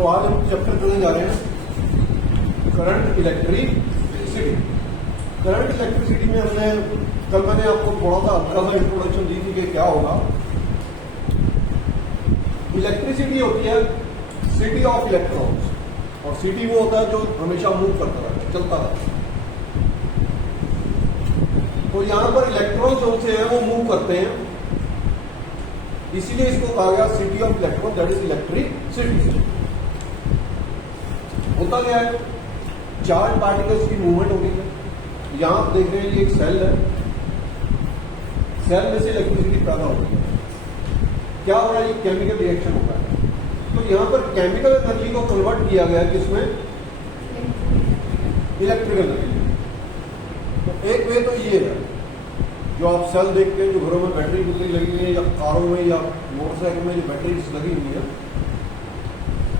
तो आज हम चैप्टर करने जा रहे हैं करंट इलेक्ट्रिसिटी। करंट इलेक्ट्रिसिटी में कल मैंने आपको थोड़ा सा हल्का सा इंट्रोडक्शन दी थी कि क्या होगा। इलेक्ट्रिसिटी होती है सिटी ऑफ इलेक्ट्रॉन्स, और सिटी वो होता है जो हमेशा मूव करता रहता है, चलता रहता है। तो यहां पर इलेक्ट्रॉन जो से है वो मूव करते हैं, इसीलिए इसको कहा गया city of electron, that is electricity. होता क्या है, चार्ज पार्टिकल्स की मूवमेंट हो रही है। यहां आप देख रहे हैं ये एक सेल है, सेल में से इलेक्ट्रिसिटी पैदा हो रही है। क्या हो रहा है, ये केमिकल रिएक्शन होता है। तो यहां पर केमिकल एनर्जी को कन्वर्ट किया गया किसमें, इलेक्ट्रिकल एनर्जी। तो एक वे तो ये है, जो आप सेल देखते हैं, जो घरों में बैटरी बुटरी लगी हुई है, या कारों में या मोटरसाइकिल में जो बैटरीज लगी हुई है,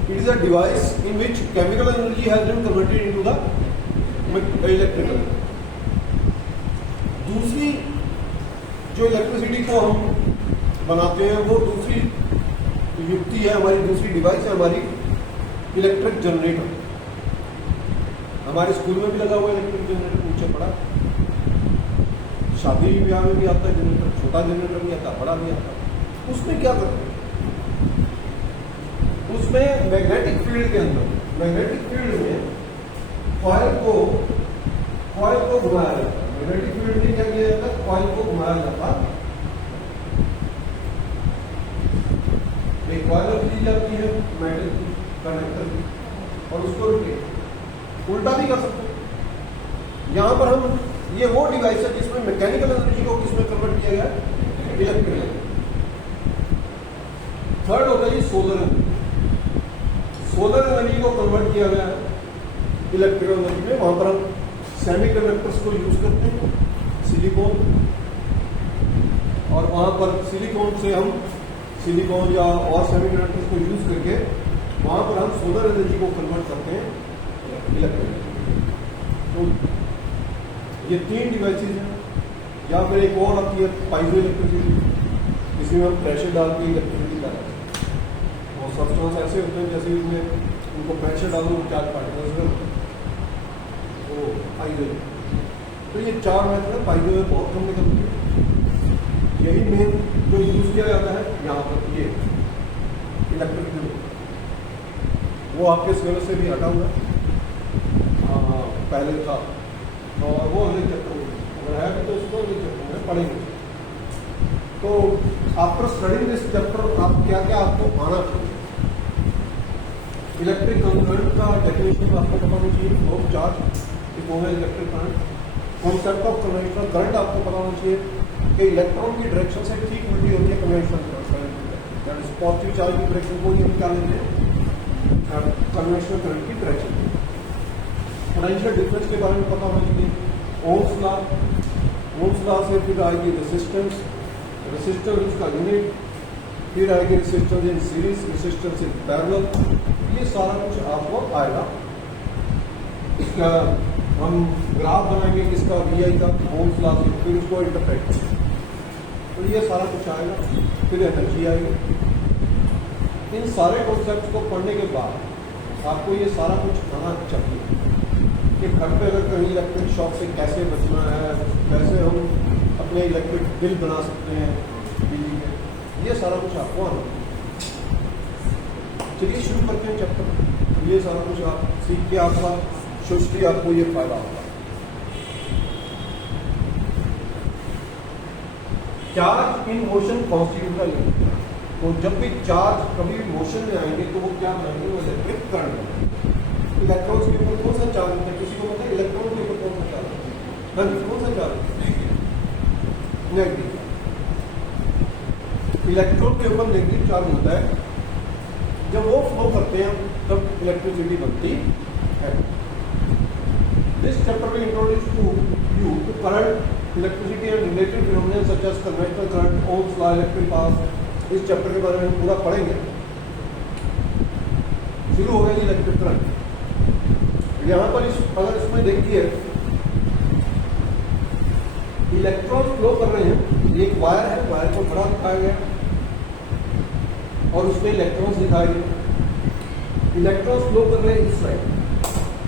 it is a device in which chemical energy has been converted into the electrical. दूसरी जो इलेक्ट्रिसिटी को हम बनाते हैं, वो दूसरी युक्ति है हमारी, दूसरी डिवाइस है हमारी इलेक्ट्रिक जनरेटर। हमारे स्कूल में भी लगा हुआ इलेक्ट्रिक जनरेटर, नीचे पड़ा। शादी ब्याह में भी आता है जनरेटर, छोटा जनरेटर भी आता है, बड़ा भी आता है। उसमें क्या करते हैं, उसमें मैग्नेटिक फील्ड के अंदर, मैग्नेटिक फील्ड में कॉइल को घुमाया जाता है। मैग्नेटिक फील्ड में क्या किया जाता है, कॉइल को घुमाया जाता है। एक कॉइल दी जाती है मेटल की, कंडक्टर की, और उसको उल्टा भी कर सकते हैं। यहां पर हम ये वो डिवाइस है जिसमें मैकेनिकल एनर्जी को किसमें कन्वर्ट किया गया, इलेक्ट्रिकल। थर्ड होता है सोलर एनर्जी। सोलर एनर्जी को कन्वर्ट किया गया है इलेक्ट्रिकल एनर्जी में। वहां पर हम सेमीकंडक्टर्स को यूज करते हैं, सिलिकॉन, और वहां पर सिलिकॉन से हम सिलिकॉन या और सेमीकंडक्टर्स को यूज करके वहां पर हम सोलर एनर्जी को कन्वर्ट करते हैं इलेक्ट्रिकल। तो ये तीन डिवाइसेज हैं। या फिर एक और आती है पाइजो इलेक्ट्रिसिटी, इसमें हम प्रेशर डाल के इलेक्ट्रिसिटी डालते हैं। और सब्सटेंस ऐसे होते हैं जैसे इसमें उनको प्रेशर डालो, चार्ज पार्टिकल्स, तो पाइजो। तो ये चार मेथड है। पाइजो में बहुत कम निकलती है। यही मेन जो यूज किया जाता है यहाँ पर, ये इलेक्ट्रिक वो आपके सिलेबस से भी हटा हुआ है, पहले था, और वो अगले चैप्टर में अगर है तो उसको अगले चैप्टर में पढ़ेंगे। तो आफ्टर स्टडिंग दिस चैप्टर आप क्या क्या आपको आना चाहिए। इलेक्ट्रिक करंट का डेफिनेशन आपको पता होना चाहिए, no charge electric current. Concept of conventional current आपको पता होना चाहिए कि इलेक्ट्रॉन की डायरेक्शन से ठीक उल्टी होती है conventional current, that is positive charge की डायरेक्शन को ही हम क्या लेते हैं, कन्वेंशनल करंट की डायरेक्शन। पोटेंशियल डिफरेंस के बारे में पता होना चाहिए, ओम्स लॉ से फिर आएगी रेसिस्टेंस, रेसिस्टेंस उसका यूनिट, फिर आएगी resistance in series, resistance in parallel. ये सारा कुछ आपको आएगा। इसका हम ग्राफ बनाएंगे किसका, VI का, ओम्स लॉ से, फिर उसको इंटरप्रेट करेंगे। तो ये सारा कुछ आएगा, फिर एनर्जी आएगी। इन सारे कॉन्सेप्ट को पढ़ने के बाद आपको ये सारा कुछ आना चाहिए कि घर पे अगर कहीं इलेक्ट्रिक शॉक से कैसे बचना है, कैसे हम अपने इलेक्ट्रिक बिल बना सकते हैं बिजली के, ये सारा कुछ आपको आना। चलिए शुरू करते हैं चैप्टर। ये सारा कुछ आप सीख के आपका सोचती आपको ये फायदा होगा। Charge in motion constitute electric. तो जब भी चार्ज कभी भी मोशन में आएंगे तो वो क्या बनाएंगे, वो इलेक्ट्रिक करंट बनाएंगे। इलेक्ट्रॉन्स के ऊपर कौन सा चार्ज होता है, किसी को पता है इलेक्ट्रॉन के ऊपर कौन सा चार्ज होता है, कौन सा चार्ज, नेगेटिव। इलेक्ट्रॉन के ऊपर नेगेटिव चार्ज होता है। जब वो फ्लो करते हैं तब इलेक्ट्रिसिटी बनती है। This chapter will introduce to you to current, electricity and related phenomena such as conventional current, Ohm's law, electric path. इस चैप्टर के बारे में हम पूरा पढ़ेंगे। शुरू हो गया इलेक्ट्रिक करंट। यहाँ पर अगर इसमें देखिए, इलेक्ट्रॉन फ्लो कर रहे हैं, एक वायर है, वायर को बड़ा दिखाया गया और उसमें इलेक्ट्रॉन्स दिखाए गए। इलेक्ट्रॉन फ्लो कर रहे हैं इस साइड,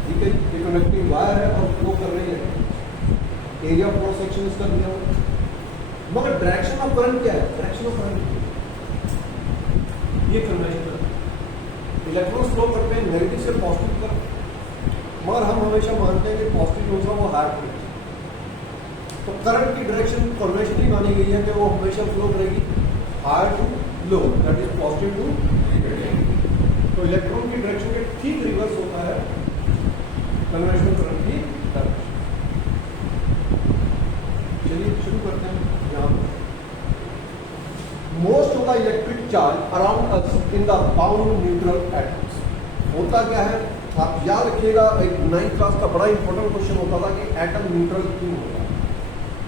ठीक है, ये कनेक्टिंग वायर है और फ्लो कर रहे हैं। एरिया ऑफ क्रॉस सेक्शन इसका दिया हुआ, मगर डायरेक्शन ऑफ करंट क्या है? डायरेक्शन ऑफ करंट ये कन्वेंशनल इलेक्ट्रॉन फ्लो करते हैं नेगेटिव से पॉजिटिव पर, मगर हम हमेशा मानते हैं कि पॉजिटिव होगा वो हार्ड पे। तो करंट की डायरेक्शन कन्वेंशनली मानी गई है कि वो हमेशा फ्लो करेगी hard to low, that is positive to negative. तो इलेक्ट्रॉन की डायरेक्शन के ठीक रिवर्स होता है कन्वेंशनल करंट की डायरेक्शन। चलिए शुरू करते हैं। यहाँ पर most of the electric charge around us in the bound neutral atoms. होता क्या है, आप याद रखिएगा, एक 9th क्लास का बड़ा इंपॉर्टेंट क्वेश्चन होता था कि एटम न्यूट्रल क्यों होता है।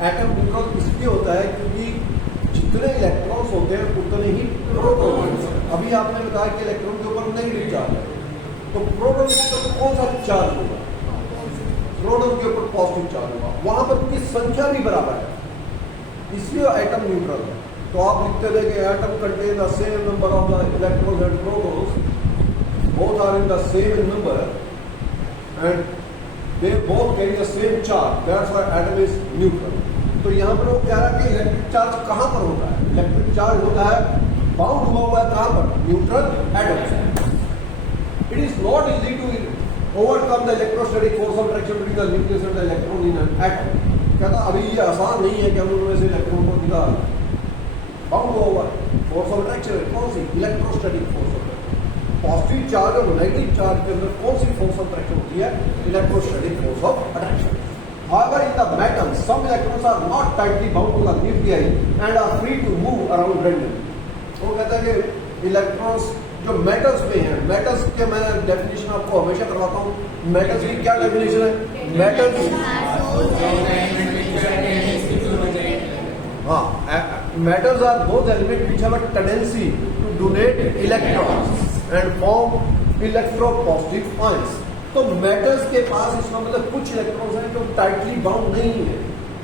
एटम न्यूट्रल इसलिए होता है क्योंकि जितने इलेक्ट्रॉन्स होते हैं उतने ही प्रोटॉन्स। अभी आपने बताया कि इलेक्ट्रॉन के ऊपर नेगेटिव चार्ज है, तो प्रोटॉन के ऊपर कौन सा चार्ज होगा? प्रोटॉन के ऊपर पॉजिटिव चार्ज होगा। वहां पर उनकी संख्या भी बराबर है, इसलिए एटम न्यूट्रल है। तो आप लिखते थे कि atom contain the same number of the electrons and protons, both are in the same number and they both carry the same charge, that's why atom is neutral। तो यहाँ पर वो कह रहा है कि इलेक्ट्रिक चार्ज कहाँ पर होता है? इलेक्ट्रिक चार्ज होता है बाउंड हुआ हुआ है कहाँ पर? Neutral atom. It is not easy to overcome the electrostatic force of attraction between the nucleus and the electron in an atom. कहता अभी ये आसान नहीं है कि हम उनमें से इलेक्ट्रॉन को निकाल। बाउंड हुआ हुआ फोर्स ऑफ अट्रैक्शन कौन सी? Electrostatic force of positive charge और नेगेटिव चार्ज के अंदर कौन सी फोर्स ऑफ अट्रैक्शन होती है? Electrostatic force of attraction. However, in the metal, some electrons are not tightly bound to the nuclei and are free to move around randomly। वो कहता है कि इलेक्ट्रॉन्स जो मेटल्स में हैं, मेटल्स के मैं डेफिनेशन आपको हमेशा करवाता हूँ। मेटल्स की क्या डेफिनेशन है? मेटल्स, हाँ, metals are those elements which have a tendency to donate electrons and form electropositive ions। तो मेटल्स के पास इसका मतलब कुछ इलेक्ट्रॉन्स हैं जो टाइटली बाउंड नहीं है,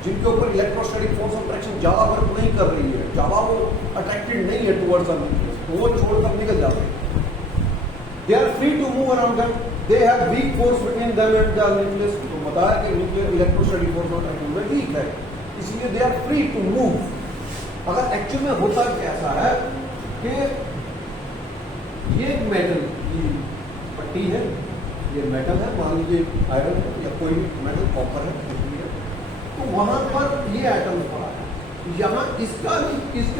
जिनके ऊपर इलेक्ट्रोस्टैटिक फोर्स ऑफ अट्रैक्शन ज्यादा वर्क नहीं कर रही है, ज्यादा वो अट्रैक्टेड नहीं है टुवर्ड्स द न्यूक्लियस, वो छोड़कर निकल जाते हैं। They are free to move around them, they have weak force between them and the nucleus. तो बताया कि nuclear electrostatic force of attraction में वीक है, इसलिए they are free to move. अगर एक्चुअल में होता कैसा है कि ये मेटल की पट्टी है, ये मेटल है, मान लीजिए आयरन है या कोई भी मेटल, कॉपर है, तो वहां पर ये एटम पड़ा है, यहाँ इसका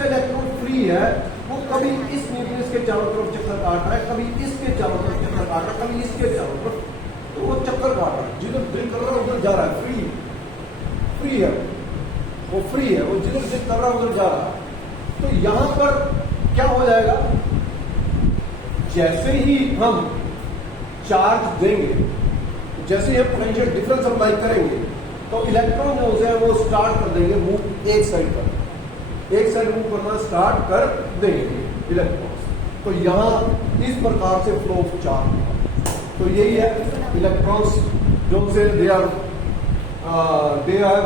इलेक्ट्रॉन फ्री है, वो कभी इस न्यूक्लियस के चारों तरफ चक्कर काट रहा है, कभी इसके चारों तरफ चक्कर काट रहा है, कभी इसके चारों तरफ, तो वो चक्कर काट रहा है, जिधर दिल कर रहा है उधर जा रहा है, फ्री है, वो फ्री है, वो जिधर दिल कर रहा है उधर जा रहा है। तो यहां पर क्या हो जाएगा? जैसे ही हम चार्ज देंगे, जैसे ही हम पोटेंशियल डिफरेंस अप्लाई करेंगे, तो इलेक्ट्रॉन जो होते हैं वो स्टार्ट कर देंगे मूव एक साइड पर, एक साइड मूव करना स्टार्ट कर देंगे इलेक्ट्रॉन्स। तो यहाँ इस प्रकार से फ्लो ऑफ चार्ज होगा। तो यही है इलेक्ट्रॉन्स जो से they are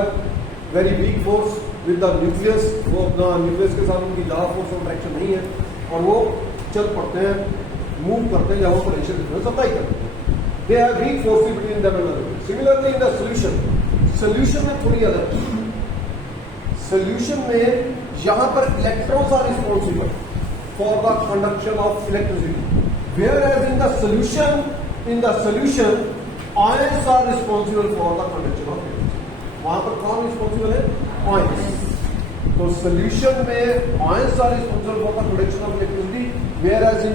very weak force with the nucleus, वो अपना न्यूक्लियस के साथ उनकी ज्यादा फोर्स ऑफ अट्रैक्शन नहीं है और वो चल पड़ते हैं, मूव करते हैं जहां पोटेंशियल डिफरेंस अप्लाई करते हैं। They have weak force between them and other. Similarly in the solution में थोड़ी अलग, सॉल्यूशन में यहां पर electrons are responsible for the conduction of electricity, whereas in the solution ions are responsible for the conduction of electricity. वहां पर कौन responsible है? आयंस। तो सॉल्यूशन में ions are responsible for the conduction of electricity, whereas in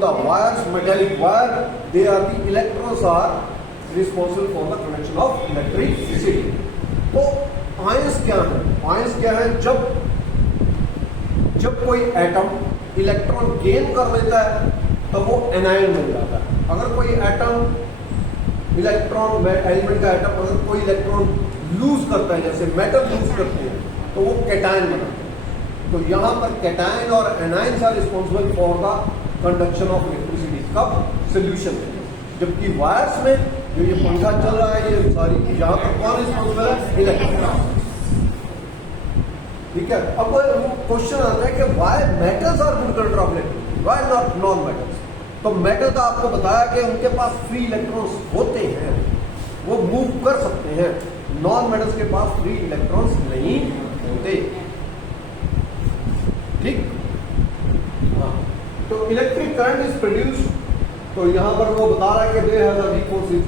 the wires, metallic wire, they are the electrons are responsible for the conduction of electricity। तो ions क्या है? Ions क्या है? जब कोई एटम इलेक्ट्रॉन गेन कर लेता है तो वो एनायन बन जाता है। अगर कोई एटम इलेक्ट्रॉन एलिमेंट का एटम अगर कोई इलेक्ट्रॉन लूज करता है, जैसे मेटल लूज करते हैं, तो वो कैटायन बनाते हैं। तो यहां पर कैटायन और anions are responsible for the conduction of electricity. कब? सॉल्यूशन में। जबकि वायर्स में जो ये पंखा चल रहा है, ये सारी यहां पर कौन रिस्पॉन्सिबल है? इलेक्ट्रॉन। ठीक है। अब क्वेश्चन आता है कि why metals are good conductor of electricity, why not non metals? तो मेटल का आपको बताया कि उनके पास फ्री इलेक्ट्रॉन्स होते हैं, वो मूव कर सकते हैं। नॉन मेटल्स के पास फ्री इलेक्ट्रॉन्स नहीं होते। ठीक, हाँ। तो इलेक्ट्रिक करंट इज प्रोड्यूस्ड, तो यहां पर वो बता रहा है कि they have a weak forces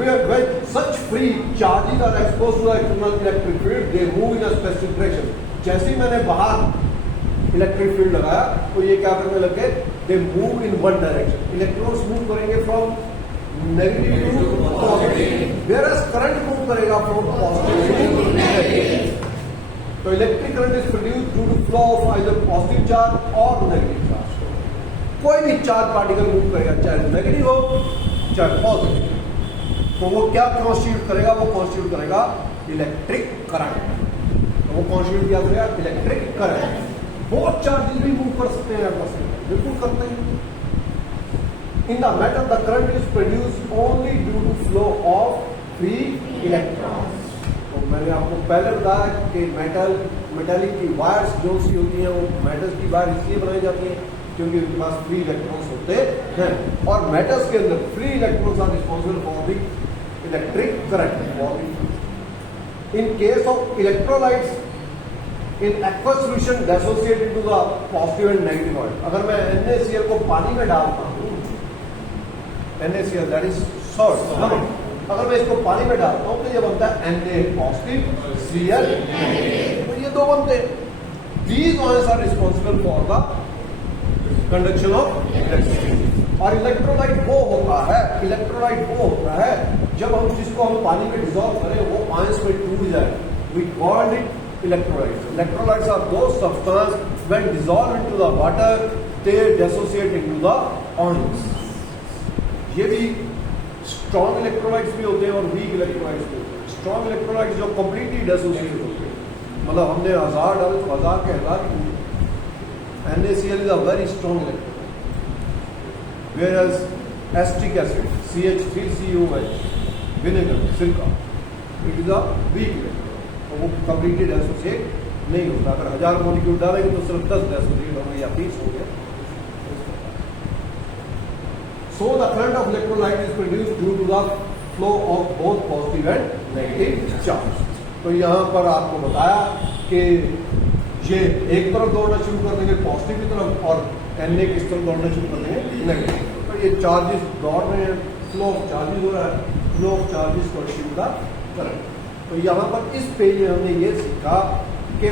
when such free charges are exposed to the external electric field, they move in a specific direction. जैसे ही मैंने बाहर इलेक्ट्रिक फील्ड लगाया तो ये क्या करने लगे, they move in one direction. Electrons move करेंगे from negative to positive, whereas current move करेगा फ्रॉम पॉजिटिव टू नेगेटिव। तो electric current is produced due to flow of either positive charge और नेगेटिव चार्ज। कोई भी charge particle move करेगा, चाहे negative हो चाहे पॉजिटिव, तो वो क्या कॉन्स्टिट्यूट करेगा, वो कॉन्स्टिट्यूट करेगा इलेक्ट्रिक करंट। तो वो कॉन्स्टिट्यूट क्या करेगा, इलेक्ट्रिक करंट। बहुत चार्जेस भी मूव कर सकते हैं आपस में, बिल्कुल करते हैं। In the metal the current is produced only due to flow of free electrons. तो मैंने आपको पहले बताया कि मेटालिक की वायर्स जो सी होती हैं, वो मेटल्स की वायर इसलिए बनाई जाती है क्योंकि उनके पास फ्री इलेक्ट्रॉन्स होते हैं, और मेटल्स के अंदर free electrons are responsible for the electric current. In case of electrolytes in aqueous solution dissociate into the positive and negative ion. अगर मैं NaCl को पानी में डालता हूं, NaCl दैट इज सॉल्ट, अगर मैं इसको पानी में डालता हूं तो ये बनता है Na पॉजिटिव Cl नेगेटिव, तो ये दो बनते हैं। These ions are responsible for the conduction of electricity. और इलेक्ट्रोलाइट वो होता है, इलेक्ट्रोलाइट वो होता है जब हम जिसको हम पानी में डिसॉल्व करें वो आयंस में टूट जाए, we called it electrolytes. Electrolytes are those substance when dissolve into the water they dissociate into the ions. ये भी स्ट्रॉन्ग इलेक्ट्रोलाइट्स भी होते हैं और वीक इलेक्ट्रोलाइट्स भी होते हैं। स्ट्रॉन्ग इलेक्ट्रोलाइट्स जो कंप्लीटली डिसोसिएट होते हैं, मतलब हमने 1000 डाले तो 1000 के 1000 NaCl is a very strong electrolyte, whereas acetic acid CH3COH vinegar सिरका it is a weak electrolyte, तो वो completely dissociate नहीं होता। अगर 1000 मॉलिक्यूल डालेंगे तो सिर्फ 10 dissociate होंगे या 20 होंगे। So the current of electrolyte is produced due to the flow of both positive and negative charge। तो यहाँ पर आपको बताया कि ये एक तरफ दौड़ना शुरू कर देंगे पॉजिटिव की तरफ और Na किस तरफ दौड़ना शुरू कर देंगे नेगेटिव। तो ये चार्जेस दौड़ रहे हैं, फ्लो ऑफ चार्जेस हो रहा है, फ्लो ऑफ चार्जेस को अचीव का करंट। तो यहाँ पर इस पेज में हमने ये सीखा कि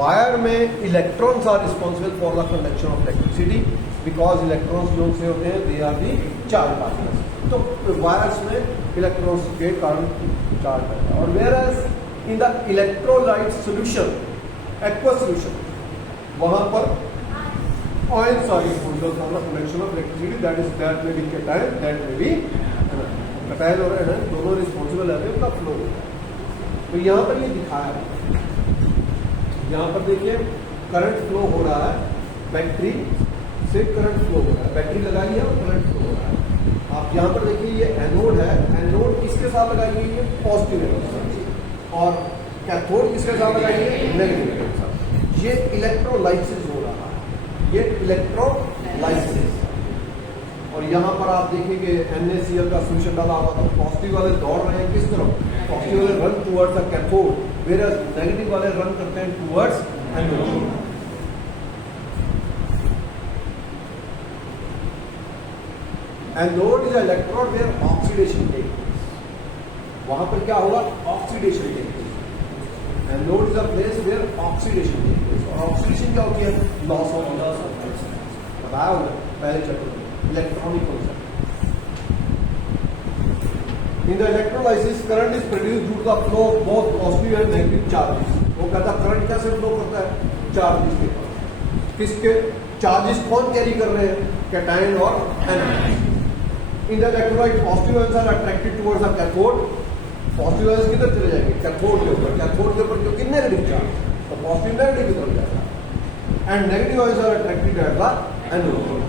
वायर में electrons are responsible for the conduction of electricity, because electrons जो से होते हैं they are the charge particles. तो वायर्स में इलेक्ट्रॉन्स के कारण चार्ज रहता है। और whereas in the electrolyte solution, aqua solution, वहां पर ions are responsible for the conduction of electricity, that में बी कैटायन, दैट में बी कैटायन और एनायन दोनों रिस्पॉन्सिबल है उनका फ्लो। तो यहाँ पर ये दिखाया है, यहाँ पर देखिए करंट फ्लो हो रहा है, बैटरी से करंट फ्लो हो रहा है, बैटरी लगाई है और करंट फ्लो हो रहा है। आप यहाँ पर देखिए ये एनोड है, एनोड किसके साथ लगाई गई है, पॉजिटिव एनोड, और कैथोड किसके साथ लगाई है, नेगेटिव एनोड के साथ। ये इलेक्ट्रोलाइसिस हो रहा है, ये इलेक्ट्रोलाइसिस। और यहाँ पर आप देखेंगे NaCl का सोल्यूशन डाला हुआ, तो पॉजिटिव वाले दौड़ रहे हैं किस तरफ, पॉजिटिव वाले run towards the cathode, where negative वाले रन करते हैं towards anode. Anode is electrode where oxidation take place, वहां पर क्या होगा, oxidation take place. Anode is a place where oxidation take place. और ऑक्सीडेशन क्या होती है, लॉस ऑफ बताया होगा पहले चैप्टर में, electronic concept. In the electrolysis current is produced due to the flow of both positive and negative charges. वो कहता है करंट कैसे फ्लो करता है, चार्जेस के पास। किसके चार्जेस कौन कैरी कर रहे हैं, कैटायन और anion. In the electrolyte positive ions are attracted towards the cathode, positive ions किधर चले जाएंगे, कैथोड के ऊपर, कैथोड के ऊपर क्योंकि नेगेटिव चार्ज, तो पॉजिटिव नेगेटिव की तरफ जाएगा। And negative ions are attracted at the anode.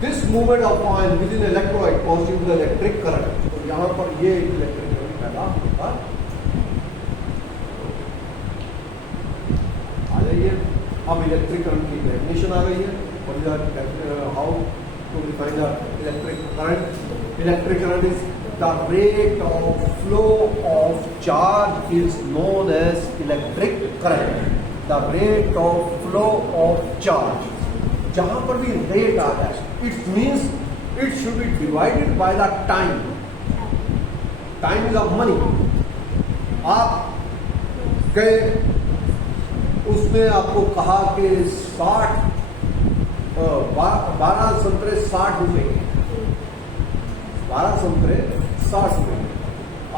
This movement of ion within electrolyte positive to the electric current. तो यहाँ पर ये इलेक्ट्रिक करंट पैदा होता। आ जाइए अब इलेक्ट्रिक करंट की डेफिनेशन आ गई है। How to define the electric current? Electric current is the rate of flow of charge is known as electric current. The rate of flow of charge, जहां पर भी रेट आ जाए, it means it should be divided by the time. Time is of money. आप गए, उसने आपको कहा कि 12 संतरे 60 रुपए के, 12 संतरे 60 रुपए के,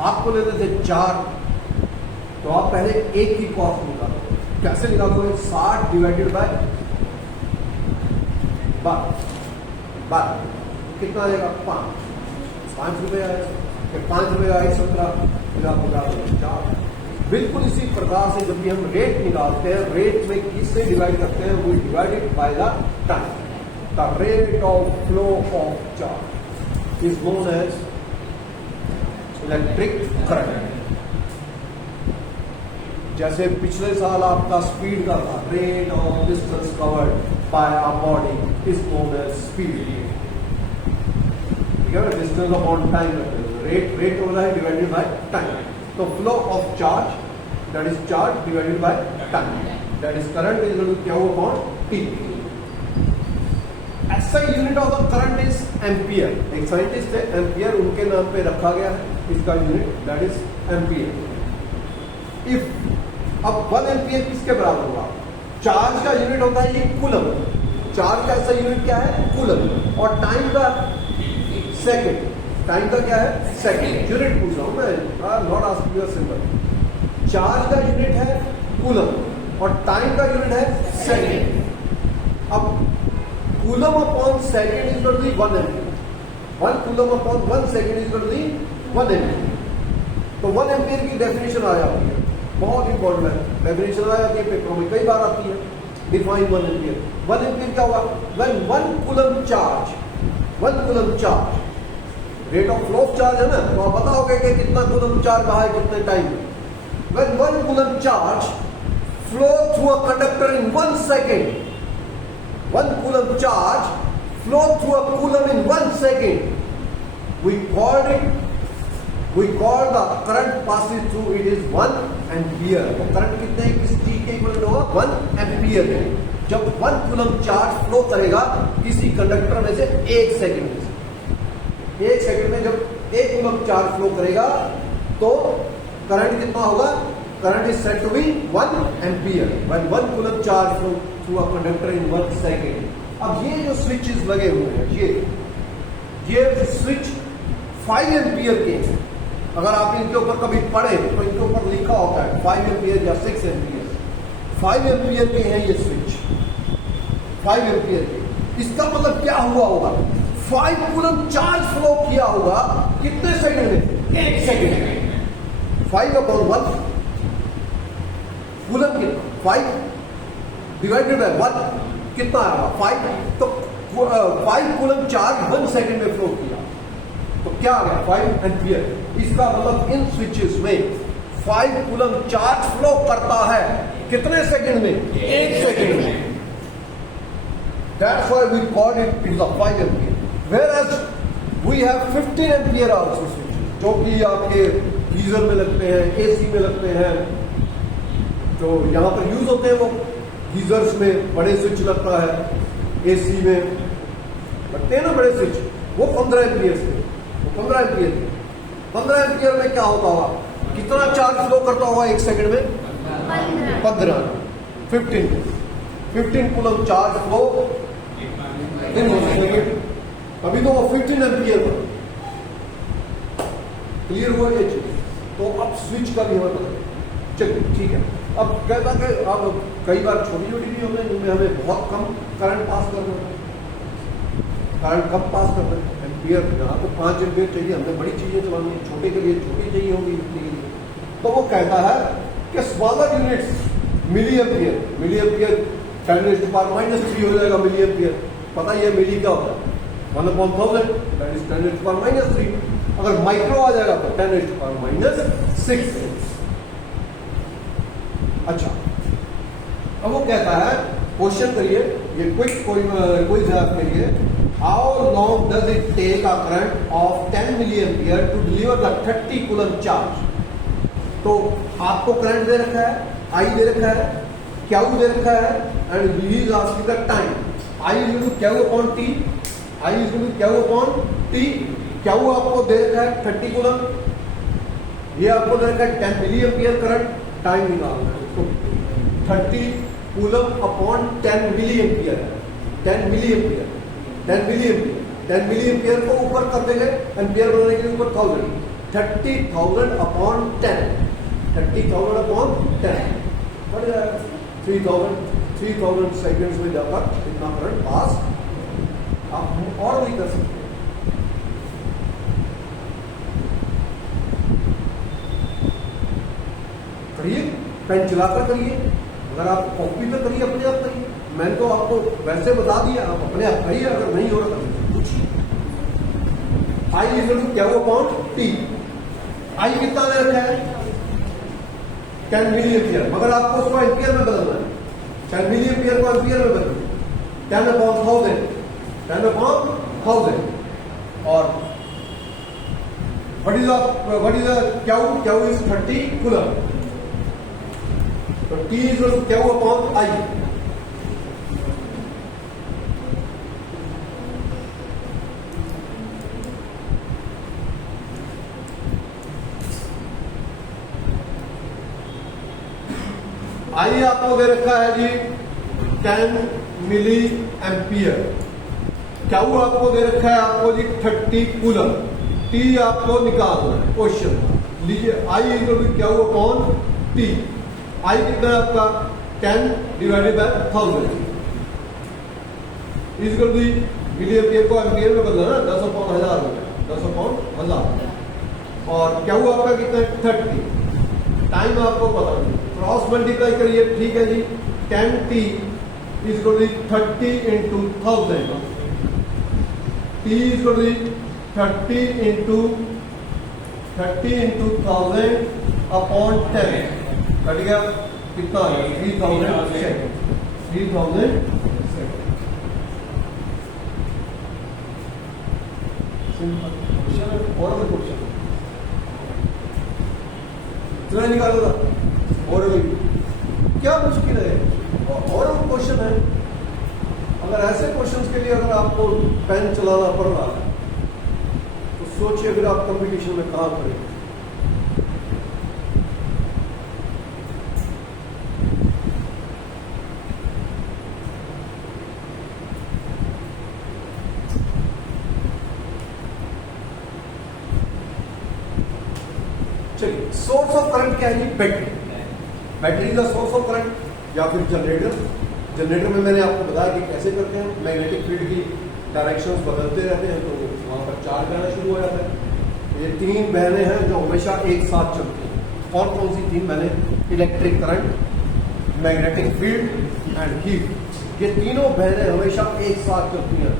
आपको लेते थे 4, तो आप पहले एक की कॉस्ट निकालोगे। कैसे निकालोगे? 60 डिवाइडेड बाय 12 कितना आएगा? 5 रुपए आएगा। 5 रुपए आए 17, फिर आप निकालोगे 4। बिल्कुल इसी प्रकार से जब भी हम रेट निकालते हैं, रेट में किससे डिवाइड करते हैं? वो divided by the time. The rate of flow of charge is known as electric current. जैसे पिछले साल आपका स्पीड का था, rate of distance covered by a body is known as speed. ठीक है, डिस्टेंस अपॉन टाइम, रेट हो रहा है डिवाइडेड बाय टाइम। तो flow of charge, that is charge divided by time, that is current is equal to क्या हुआ upon T. ऐसा unit of the current is ampere. एक साइंटिस्ट है ampere, उनके नाम पे रखा गया है इसका unit, that is ampere. If अब 1 एम्पियर किसके बराबर होगा? चार्ज का यूनिट होता है ये कूलम। चार्ज का ऐसा यूनिट क्या है? कूलम। और टाइम का सेकेंड। टाइम का क्या है? सेकेंड। यूनिट पूछ रहा हूं मैं, not asking you symbol. Charge का यूनिट है कूलम और टाइम का यूनिट है सेकेंड। अब coulomb upon second is equal to 1 ampere. 1 coulomb upon 1 second is equal to 1 ampere. तो 1 एम्पियर की डेफिनेशन आ जाती है, बहुत इंपॉर्टेंट है। डेफिनेशन आ जाती है, पेपरों में कई बार आती है। Define 1 ampere. 1 एम्पियर क्या होगा? When 1 coulomb charge, 1 coulomb charge, rate of flow of charge है ना, तो आप बताओगे कि कितना कूलम चार्ज रहा है कितने टाइम में। When 1 coulomb charge flow through a conductor in 1 second, 1 coulomb charge flow through a coulomb in 1 second, we call the current passes through it is 1 ampere. तो करंट कितने किस t के equal होगा? 1 ampere है। जब 1 coulomb charge flow करेगा किसी conductor में से 1 सेकेंड में, 1 सेकेंड में जब 1 कूलम चार्ज फ्लो करेगा तो करंट कितना होगा? Current is said to be 1 ampere when 1 coulomb charge flow through a conductor in 1 second. अब ये जो स्विचेस लगे हुए हैं, ये स्विच 5 एम्पियर के हैं। अगर आप इनके ऊपर कभी पढ़े तो इनके ऊपर लिखा होता है 5 एम्पियर या 6 एम्पियर। 5 एम्पियर के हैं ये स्विच, 5 एम्पियर के। इसका मतलब क्या हुआ होगा? 5 कूलम चार्ज फ्लो किया होगा कितने सेकंड में? 1 सेकंड में। 5 अपॉन 1 कूलम कितना? 5 डिवाइडेड बाय 1 कितना आएगा? 5। तो 5 कूलम चार्ज 1 सेकंड में फ्लो किया तो क्या आ गया? 5 एम्पियर। इसका मतलब इन स्विचेस में 5 कूलम चार्ज फ्लो करता है कितने सेकंड में? 1 सेकंड में। That's why we call it is a 5 ampere. Whereas we have 15 ampere also switches, जो कि आपके गीजर में लगते हैं, एसी में लगते हैं, जो यहाँ पर यूज होते हैं वो गीजर्स में बड़े स्विच लगता है, एसी में लगते हैं ना बड़े स्विच, वो 15 एम्पियर से, वो 15 एम्पियर के। 15 एम्पियर में क्या होता होगा? कितना चार्ज फ्लो करता होगा 1 सेकंड में? 15 15 coulomb charge flow in 1 second. अभी तो वो 15 एम्पियर पर। क्लियर हुआ ये चीज? तो अब स्विच का भी हमें पता है। चलिए ठीक है। अब कहता कि अब कई बार छोटी छोटी भी होते हैं जिनमें हमें बहुत कम करंट पास करना है, करंट कम पास करना है। एम्पियर यहाँ तो 5 एम्पियर चाहिए, हमने बड़ी चीजें चलानी है, छोटे के लिए छोटी चाहिए होगी इतने के लिए। तो वो कहता है कि स्मॉलर यूनिट्स मिली एम्पियर, 10⁻³ हो जाएगा मिली एम्पियर। पता ही है मिली क्या होता है? 1/1000 दैट इज 10⁻³ अगर माइक्रो आ जाएगा तो 10⁻⁻⁶। अच्छा, अब वो कहता है, क्वेश्चन करिए, ये क्विक क्विज है आपके लिए। How long does it take a current of 10 milli ampere to deliver the 30 coulomb charge. तो आपको करंट दे रखा है, आई दे रखा है, क्यू दे रखा है, and he is asking the time. I is to Q upon T, I is to Q upon T. Q आपको दे रखा है 30 कूलम, ये आपको दे रखा है 10 मिली एम्पियर करंट। टाइम निकालना है उसको, 30 कूलम अपॉन 10 मिली एम्पियर है, 10 milli ampere, 10 milli ampere, 10 milli ampere को ऊपर कर देंगे, एम्पियर बनाने के लिए ऊपर 1000, 30,000 अपॉन 10, 30,000 अपॉन 10 बढ़ जाएगा 3000 सेकेंड्स में जाकर इतना करंट पास आप और भी कर सकते हैं। करिए, पेन चलाकर करिए, अगर आप कॉपी पे करिए, अपने आप करिए। मैंने तो आपको वैसे बता दिया, आप अपने आप करिए, अगर नहीं हो रहा तो पूछिए। आई इज टू क्या अपॉन टी, आई कितना दे रखा है 10 मिली एम्पियर, मगर आपको उसको एम्पियर में बदलना है। 10 मिली एम्पियर को एम्पियर में बदलिए, 10 अपॉन 1000, 10 अपॉन 1000। और what is the Q is 30 coulomb, तो T is Q upon I। आई आपको दे रखा है जी 10 मिली एम्पियर, क्यू आपको दे रखा है आपको जी 30 कूलम, टी आपको निकालना है। क्वेश्चन लीजिए, I is to Q upon T. I कितना है आपका 10 divided by 1000 is two milli ampere को एम्पियर में बदलना ना, 10 अपॉन 1000 हो गया, 10 अपॉन 1000। और क्यू आपका कितना है 30, टाइम आपको पता नहीं, क्रॉस मल्टीप्लाई करिए, ठीक है जी। 10t is to 30 into 1000, t is to 30 into 1000 upon 10, cut गया कितना है 3000 सेकेंड, 3000 सेकेंड। सिंपल क्वेश्चन है, और भी क्वेश्चन इतना निकालो था, और भी क्या मुश्किल है, और क्वेश्चन है। अगर ऐसे क्वेश्चंस के लिए अगर आपको पेन चलाना पड़ रहा है तो सोचिए अगर आप कंपटीशन में कहां करेंगे। चलिए, सोर्स ऑफ करंट क्या है जी, बैटरी। बैटरी का सोर्स ऑफ करंट या फिर जनरेटर। जनरेटर में मैंने आपको बताया कि कैसे करते हैं, मैग्नेटिक फील्ड की डायरेक्शंस बदलते रहते हैं तो वहां पर चार्ज आना शुरू हो जाता है। ये 3 बहनें हैं जो हमेशा एक साथ चलती हैं। कौन कौन सी 3 बहनें? Electric current, magnetic field and heat. ये तीनों बहनें हमेशा एक साथ चलती हैं।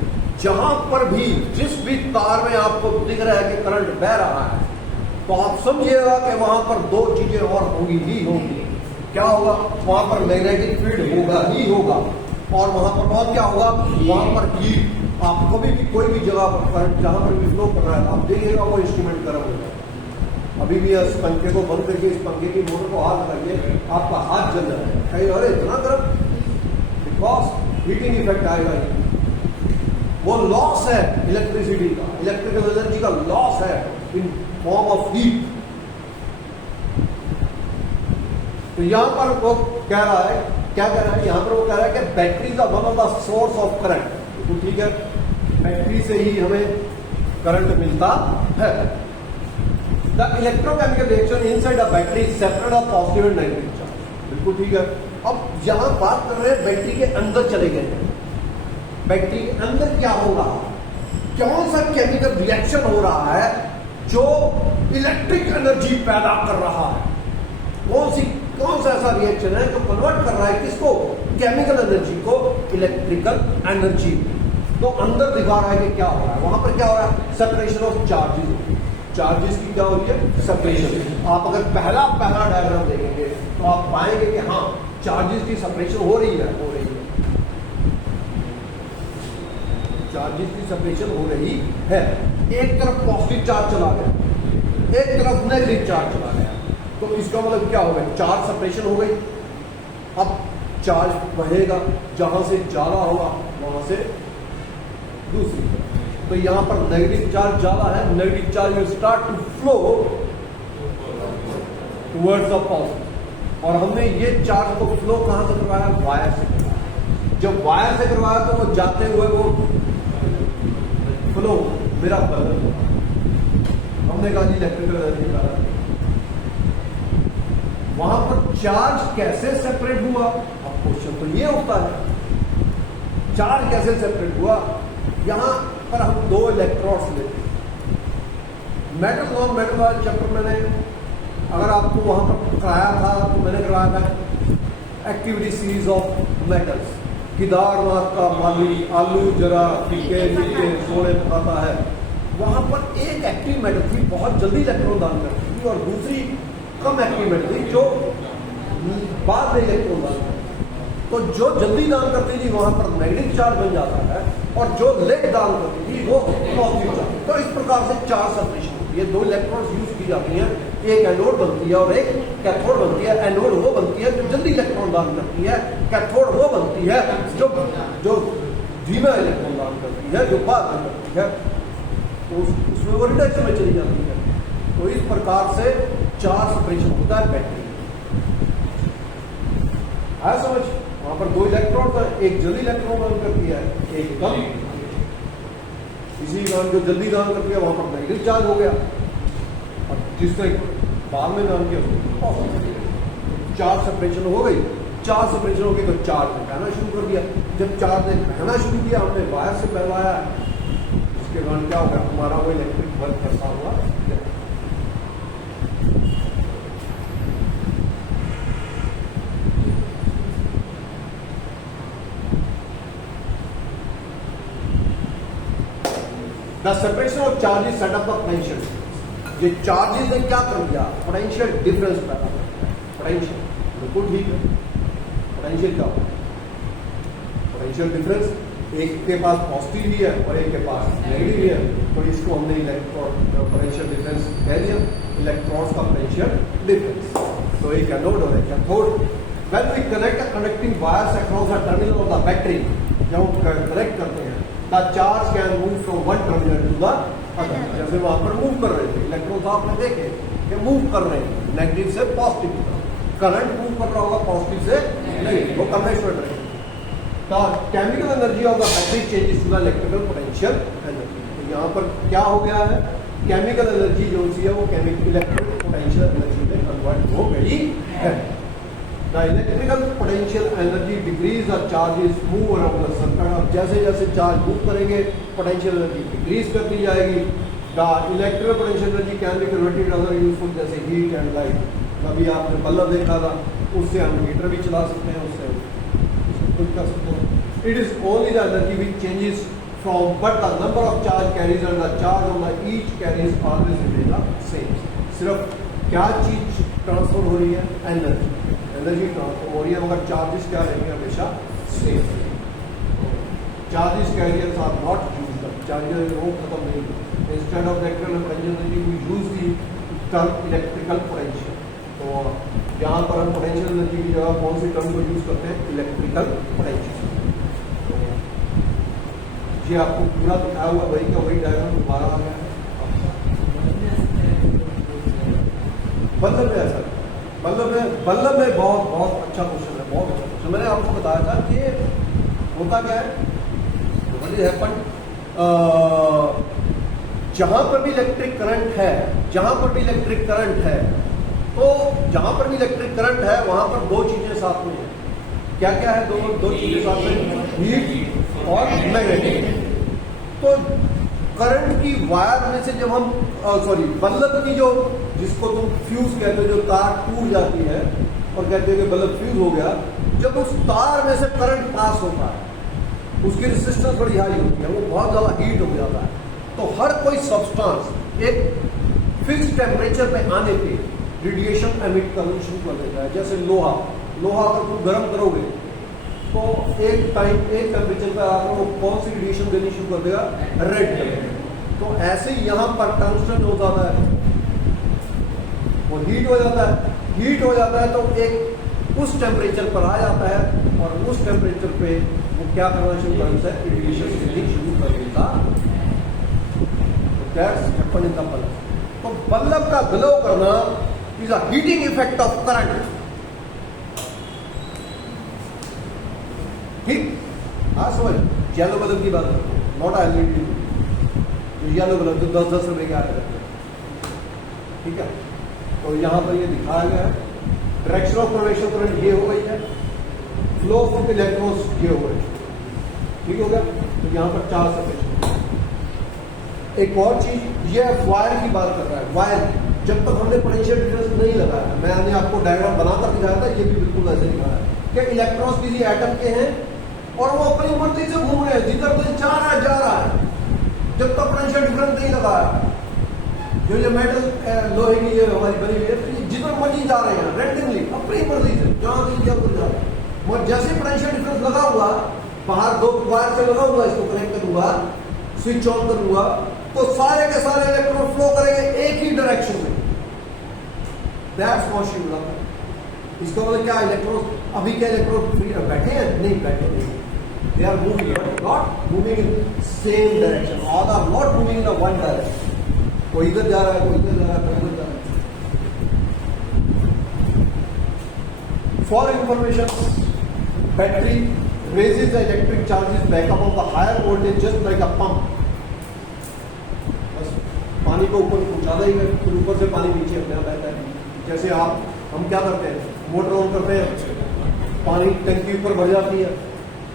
जहां पर भी जिस भी तार में आपको दिख रहा है कि करंट बह रहा है तो आप समझिएगा कि वहां पर 2 चीजें और होंगी ही होंगी। क्या होगा? वहां पर मैग्नेटिक फील्ड होगा ही होगा, और वहां पर बहुत क्या होगा, वहां पर हीट। आप कभी भी कोई भी जगह पर करंट जहां पर भी फ्लो कर रहा है आप देखिएगा वो इंस्ट्रूमेंट गर्म हो जाएगा। अभी भी इस पंखे को बंद करके इस पंखे की मोटर को हाथ लगाइए, आपका हाथ जल जाएगा, अरे इतना गर्म, बिकॉज हीटिंग इफेक्ट आएगा। वो लॉस है इलेक्ट्रिसिटी का, इलेक्ट्रिकल एनर्जी का लॉस है इन फॉर्म ऑफ हीट। तो यहां पर वो कह रहा है, क्या कह रहा है यहां पर? वो कह रहा है कि बैटरी का one of the source of current. तो ठीक है, बैटरी से ही हमें करंट मिलता है। The electrochemical reaction inside a battery separate of positive and negative charge. बिल्कुल ठीक है। अब यहां बात कर रहे हैं बैटरी के अंदर चले गए हैं। बैटरी के अंदर क्या हो रहा है, कौन सा केमिकल रिएक्शन हो रहा है जो इलेक्ट्रिक एनर्जी पैदा कर रहा है? कौन सा ऐसा रिएक्शन है जो कन्वर्ट कर रहा है किसको? केमिकल एनर्जी को इलेक्ट्रिकल एनर्जी। तो अंदर दिखा रहा है कि क्या हो रहा है, वहां पर क्या हो रहा है? Separation of charges. चार्जेस की क्या हो रही है? सेपरेशन। आप अगर पहला डायग्राम देखेंगे तो आप पाएंगे कि हाँ, चार्जेस की सेपरेशन हो रही है, चार्जेस की सेपरेशन हो रही है। एक तरफ पॉजिटिव चार्ज चला गया, एक तरफ नेगेटिव चार्ज चला गया, तो इसका मतलब क्या हो गया, चार्ज सेपरेशन हो गई। अब चार्ज बहेगा, जहां से ज्यादा होगा वहां से दूसरी तरफ। तो यहां पर नेगेटिव चार्ज ज्यादा है, negative charge will start to flow towards the positive. और हमने ये चार्ज को फ्लो कहां से करवाया, वायर से करवाया। जब वायर से करवाया तो वो जाते हुए वो फ्लो मेरा बदल हुआ। हमने कहा जी इलेक्ट्रिकल एनर्जी का वहां पर चार्ज कैसे सेपरेट हुआ। अब क्वेश्चन तो ये होता है, चार्ज कैसे सेपरेट हुआ। यहां पर हम दो इलेक्ट्रॉन्स लेते हैं, मेटल नॉन मेटल वाले चैप्टर मैंने अगर आपको वहां पर कराया था तो मैंने कराया था activity series of metals. Kedarnath का माली आलू जरा फीके फीके सोने पकाता है। वहां पर एक एक्टिव मेटल थी, बहुत जल्दी इलेक्ट्रॉन दान करती थी, और दूसरी कम एक्टिव मेटल थी जो बाद में इलेक्ट्रॉन दान करती। तो जो जल्दी दान करती थी वहां पर नेगेटिव चार्ज बन जाता है, और जो लेट दान करती थी वो पॉजिटिव चार्ज। तो इस प्रकार से चार्ज सेपरेशन होती है। दो इलेक्ट्रॉन्स यूज की जाती हैं, एक एनोड बनती है और एक कैथोड बनती है। एनोड वो बनती है जो जल्दी इलेक्ट्रॉन दान करती है, कैथोड वो बनती है जो धीमा इलेक्ट्रॉन दान करती है, जो बाद में करती है, तो उसमें वो रिडक्शन में चली जाती है। तो इस प्रकार से चार्ज सेपरेशन होता है बैटरी। आया समझ। वहां पर दो इलेक्ट्रॉन है, एक जल्दी इलेक्ट्रॉन दान करती है, एक कम। इसी कारण जो जल्दी दान करती है वहां पर नेगेटिव चार्ज हो गया, और जिसने बाद में दान किया चार्ज सेपरेशन हो गई। चार्ज सेपरेशन हो गई तो चार्ज ने बहना शुरू कर दिया। जब चार्ज ने बहना शुरू किया, हमने वायर से बहवाया, उसके कारण क्या हो गया, हमारा वो इलेक्ट्रिक बल्ब फंसा हुआ। The separation of charges set up the potential. ये चार्जेस ने क्या कर दिया, पोटेंशियल डिफरेंस पैदा कर दिया। पोटेंशियल बिल्कुल ठीक है। पोटेंशियल क्या होता है, पोटेंशियल डिफरेंस, एक के पास पॉजिटिव भी है और एक के पास नेगेटिव भी है, तो इसको हमने इलेक्ट्रॉन पोटेंशियल डिफरेंस कह दिया, इलेक्ट्रॉन्स का पोटेंशियल डिफरेंस। तो एक एनोड और एक cathode. When we connect the connecting wires across the terminal of the battery, जब हम कनेक्ट करते हैं, the charge can move from one terminal to the other. जैसे वहां पर मूव कर रहे थे इलेक्ट्रॉन्स, आपने देखे कि मूव कर रहे हैं नेगेटिव से पॉजिटिव की तरफ। करंट मूव कर रहा होगा पॉजिटिव से नेगेटिव, वो कन्वेंशनल रहेगा। The chemical energy of the battery changes to the electrical potential energy. तो यहाँ पर क्या हो गया है, केमिकल एनर्जी जो सी है वो केमिकल इलेक्ट्रिकल पोटेंशियल एनर्जी में कन्वर्ट हो गई है। The electrical potential energy decrease the charges move around the circuit. अब जैसे जैसे चार्ज मूव करेंगे पोटेंशियल एनर्जी डिक्रीज करती जाएगी। The electrical potential energy can be converted other useful, जैसे हीट एंड लाइट। अभी आपने बल्ब देखा था, उससे हम हीटर भी चला सकते हैं, उससे कुछ कर सकते हैं। It is only the energy which changes from, but the number of charge carries and the charge on the each carries always remain the same. सिर्फ क्या चीज ट्रांसफर हो रही है, एनर्जी। एनर्जी ट्रांसफर हो रही है, मगर चार्जेस क्या रहेंगे, हमेशा same. Charges carriers are not used, charges वो खत्म नहीं हुए। Instead of electrical potential energy we use the term electrical potential. तो यहाँ पर हम पोटेंशियल एनर्जी की जगह कौन सी टर्म को यूज करते हैं, इलेक्ट्रिकल पोटेंशियल। तो ये आपको पूरा दिखाया हुआ वही का वही डायग्राम दोबारा आ गया है। बल्ब में ऐसा, बल्ब में बहुत अच्छा क्वेश्चन है, बहुत अच्छा क्वेश्चन। मैंने आपको बताया था कि होता क्या है, जहां पर भी इलेक्ट्रिक करंट है, जहां पर भी इलेक्ट्रिक करंट है, तो जहां पर भी इलेक्ट्रिक करंट है वहां पर दो चीजें साथ में है। क्या क्या है, दो चीजें साथ में, हीट और मैग्नेटिक। तो करंट की वायर में से जब हम बल्ब की जो, जिसको तुम फ्यूज कहते हो, जो तार टूट जाती है और कहते हैं कि बल्ब फ्यूज हो गया, जब उस तार में से करंट पास होता है, उसकी रेजिस्टेंस बड़ी हाई होती है, वो बहुत ज्यादा हीट हो जाता है। तो हर कोई सब्सटेंस एक फिक्स टेम्परेचर पे आने पे रेडिएशन एमिट करना शुरू कर देता है। जैसे लोहा लोहा अगर तुम गर्म करोगे तो एक टेम्परेचर पर आकर वो कौन सी रेडिएशन देनी शुरू कर देगा, रेड कलर। तो ऐसे ही यहाँ पर टंगस्टन हो जाता है, वो हीट हो जाता है, हीट हो जाता है तो एक उस टेम्परेचर पर आ जाता है और उस टेम्परेचर पे वो क्या करना शुरू कर देता है, रेडिएशन देनी शुरू कर देता है। तो बल्ब का ग्लो करना is a heating effect of current. ठीक, हाँ समझ, येलो बल्ब की बात करते हैं, नॉट एलईडी, जो येलो बल्ब जो 10-10 रुपए के आया करते हैं। ठीक है, तो यहाँ पर ये दिखाया गया है, डायरेक्शन ऑफ कन्वेक्शन करंट ये हो गई है, फ्लो ऑफ इलेक्ट्रॉन्स ये हो गए। ठीक हो गया, तो यहाँ पर 4 सेपरेशन। एक और चीज, ये वायर की बात कर रहा है। वायर जब तक हमने पोटेंशियल डिफरेंस नहीं लगाया, मैंने आपको डायग्राम बनाकर दिखाया था, ये भी बिल्कुल ऐसे दिखाया है कि इलेक्ट्रॉन्स किसी एटम के हैं और वो अपनी मर्जी से घूम रहे हैं, जिधर कोई चाह रहा है जा रहा है, जब तक पोटेंशियल डिफरेंस नहीं लगाया। जो ये मेटल लोहे की ये हमारी बनी हुई है, तो ये जिधर मर्जी जा रहे हैं रैंडमली अपनी मर्जी से, जहां दिल दिया उधर जा रहे हैं। मगर जैसे पोटेंशियल डिफरेंस लगा हुआ, बाहर 2 वायर से लगा हुआ, इसको कनेक्ट करूंगा, स्विच ऑन करूंगा, तो सारे के सारे इलेक्ट्रॉन फ्लो करेंगे एक ही डायरेक्शन में। That's possible. इसका मतलब क्या, इलेक्ट्रॉन अभी क्या इलेक्ट्रॉन फ्री बैठे हैं, नहीं बैठे नहीं, they are moving, not moving in same direction, all are not moving in one direction. कोई इधर जा रहा है, कोई इधर जा रहा है, कोई इधर जा रहा है। For information, battery raises the electric charges back up of the higher voltage just like a pump। बस पानी को ऊपर पहुंचा देगा, फिर ऊपर से पानी नीचे अपने आप बहता है। जैसे हम क्या करते हैं, मोटर ऑन करते हैं, पानी टंकी ऊपर भर जाती है,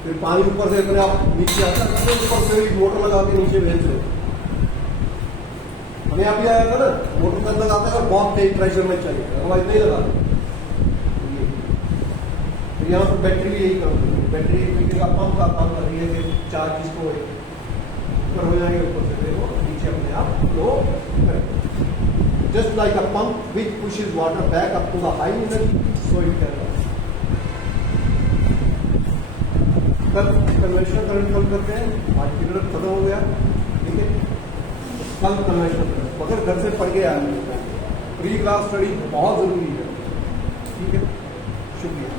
फिर पानी ऊपर से अपने आप नीचे आता है, तो ऊपर से मोटर लगा के नीचे भेज दो। हमें आप ही आया था ना, मोटर तक लगाते हैं और बहुत तेज प्रेशर में चलेगा, अदरवाइज नहीं लगाते। तो यहाँ पर बैटरी भी यही काम करती है, बैटरी एक तरीके का पंप का काम कर रही है कि चार्ज इसको ऊपर हो जाएंगे, ऊपर से फिर वो नीचे अपने आप फ्लो करेगा। Just like a pump which pushes water back up to the high energy, so it can. Call conventional current call करते हैं, आज की पीरियड खत्म हो गया, ठीक है। कल कन्वेंशनल करंट अगर घर से पढ़ के आए, प्री क्लास स्टडी बहुत जरूरी है, ठीक है। शुक्रिया।